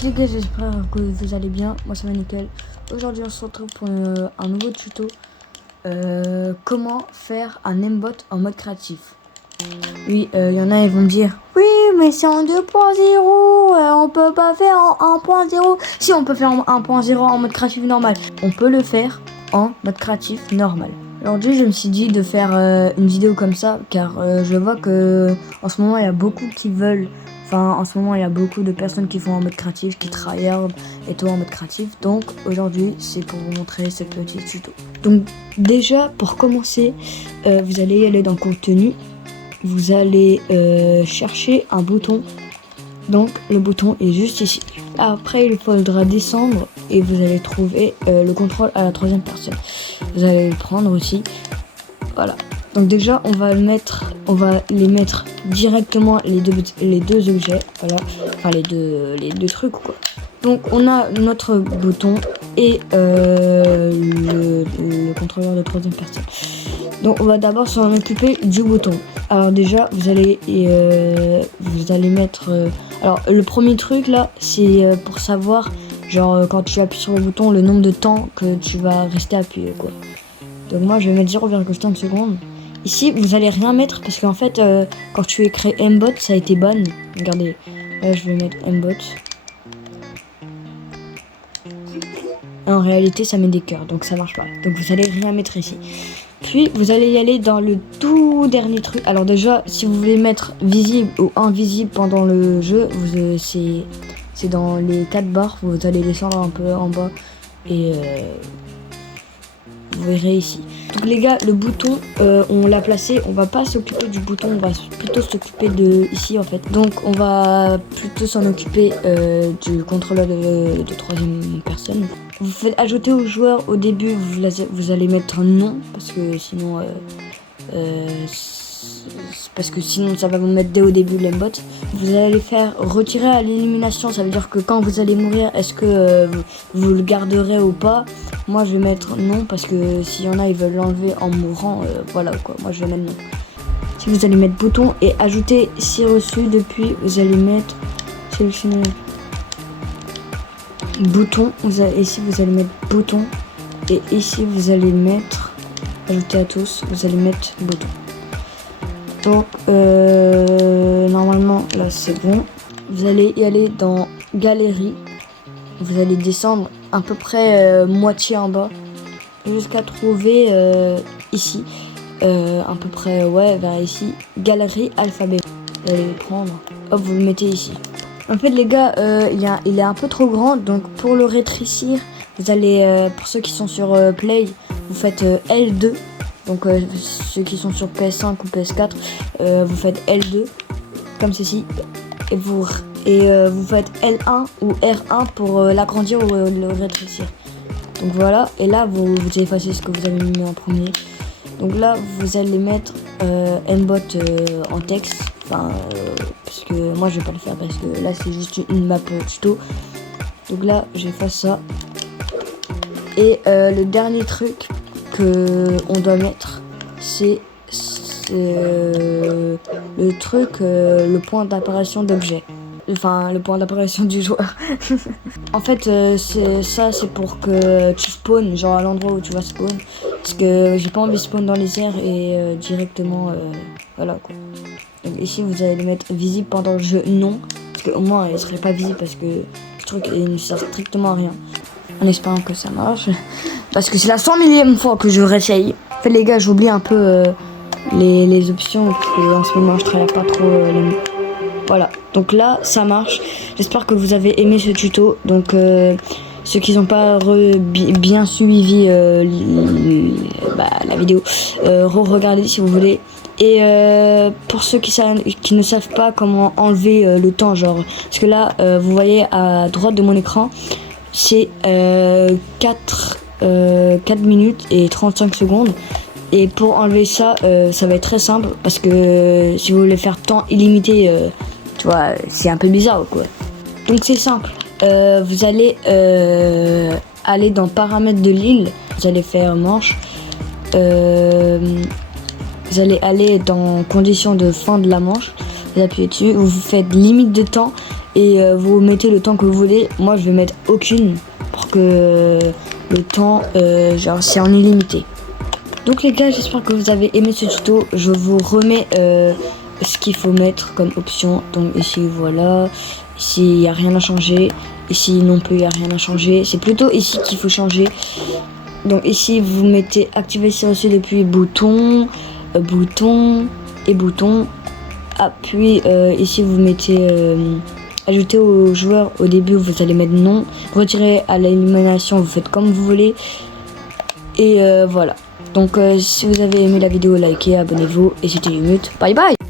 Donc les gars, j'espère que vous allez bien. Moi ça va nickel. Aujourd'hui on se retrouve pour un nouveau tuto. Comment faire un aimbot en mode créatif. Oui, y en a, ils vont me dire oui, mais c'est en 2.0, on peut pas faire en 1.0. Si, on peut faire en 1.0 en mode créatif normal. On peut le faire en mode créatif normal. Aujourd'hui, je me suis dit de faire une vidéo comme ça, car je vois que en ce moment, il y a beaucoup qui veulent. Enfin, en ce moment, il y a beaucoup de personnes qui font en mode créatif, qui tryhard et tout en mode créatif. Donc, aujourd'hui, c'est pour vous montrer ce petit tuto. Donc, déjà, pour commencer, vous allez y aller dans contenu. Vous allez chercher un bouton. Donc, le bouton est juste ici. Après, il faudra descendre et vous allez trouver le contrôle à la troisième personne. Vous allez le prendre aussi. Voilà. Donc déjà, on va les mettre directement les deux objets, voilà, enfin les deux trucs quoi. Donc on a notre bouton et le contrôleur de troisième personne. Donc on va d'abord s'en occuper du bouton. Alors déjà, vous allez mettre. Alors le premier truc là, c'est pour savoir, genre quand tu appuies sur le bouton, le nombre de temps que tu vas rester appuyé quoi. Donc moi, je vais mettre 0,5 secondes. Ici, vous allez rien mettre parce qu'en fait, quand tu as créé aimbot, ça a été ban. Regardez, là je vais mettre aimbot. En réalité, ça met des cœurs, donc ça marche pas. Donc vous allez rien mettre ici. Puis vous allez y aller dans le tout dernier truc. Alors déjà, si vous voulez mettre visible ou invisible pendant le jeu, c'est dans les 4 barres. Vous allez descendre un peu en bas et vous verrez ici. Donc les gars, le bouton, on l'a placé. On va pas s'occuper du bouton, on va plutôt s'occuper de ici en fait. Donc on va plutôt s'en occuper du contrôleur de troisième personne. Vous faites ajouter au joueur au début, vous allez mettre non parce que sinon ça va vous mettre dès au début l'aimbot. Vous allez faire retirer à l'élimination, ça veut dire que quand vous allez mourir, est-ce que vous le garderez ou pas. Moi je vais mettre non parce que s'il y en a ils veulent l'enlever en mourant, voilà quoi, moi je vais mettre non. Si vous allez mettre bouton et ajouter si reçu depuis, vous allez mettre sélectionner bouton, ici vous allez mettre bouton et ici vous allez mettre ajouter à tous, vous allez mettre bouton. Donc normalement là c'est bon. Vous allez y aller dans galerie. Vous allez descendre à peu près moitié en bas jusqu'à trouver ici à peu près vers ici galerie alphabet. Vous allez le prendre, hop vous le mettez ici. En fait les gars, il est un peu trop grand, donc pour le rétrécir, vous allez pour ceux qui sont sur Play, vous faites L2. Donc ceux qui sont sur PS5 ou PS4, vous faites L2 comme ceci et vous faites L1 ou R1 pour l'agrandir ou le rétrécir. Donc voilà, et là vous effacez ce que vous avez mis en premier. Donc là vous allez mettre aimbot en texte, parce que moi je vais pas le faire parce que là c'est juste une map tuto. Donc là j'efface ça. Et le dernier truc on doit mettre, c'est le truc, le point d'apparition d'objet, enfin le point d'apparition du joueur. En fait c'est pour que tu spawns genre à l'endroit où tu vas spawn, parce que j'ai pas envie de spawn dans les airs et directement voilà quoi. Donc ici vous allez le mettre visible pendant le jeu, non, parce que au moins il serait pas visible parce que ce truc il ne sert strictement à rien. En espérant que ça marche, parce que c'est la 100 millième fois que je réessaye. En fait les gars, j'oublie un peu les options parce que en ce moment je travaille pas trop les mots. Voilà, donc là ça marche. J'espère que vous avez aimé ce tuto. Donc ceux qui n'ont pas bien suivi la vidéo, regardez si vous voulez. Et pour ceux qui ne savent pas comment enlever le temps, genre, parce que là vous voyez à droite de mon écran, c'est 4 minutes et 35 secondes. Et pour enlever ça, ça va être très simple. Parce que si vous voulez faire temps illimité, tu vois, c'est un peu bizarre quoi. Donc c'est simple. Vous allez aller dans paramètres de l'île. Vous allez faire manche. Vous allez aller dans conditions de fin de la manche. Vous appuyez dessus. Vous faites limite de temps. et vous mettez le temps que vous voulez. Moi je vais mettre aucune pour que le temps genre c'est en illimité. Donc les gars, j'espère que vous avez aimé ce tuto. Je vous remets ce qu'il faut mettre comme option. Donc ici voilà, ici il n'y a rien à changer, ici non plus il n'y a rien à changer, c'est plutôt ici qu'il faut changer. Donc ici vous mettez activer CRC depuis bouton, bouton et bouton. Ah, puis ici vous mettez ajouter aux joueurs. Au début vous allez mettre non, retirer à l'élimination vous faites comme vous voulez. Et voilà. Donc si vous avez aimé la vidéo, likez, abonnez-vous et c'était Umut. Bye bye.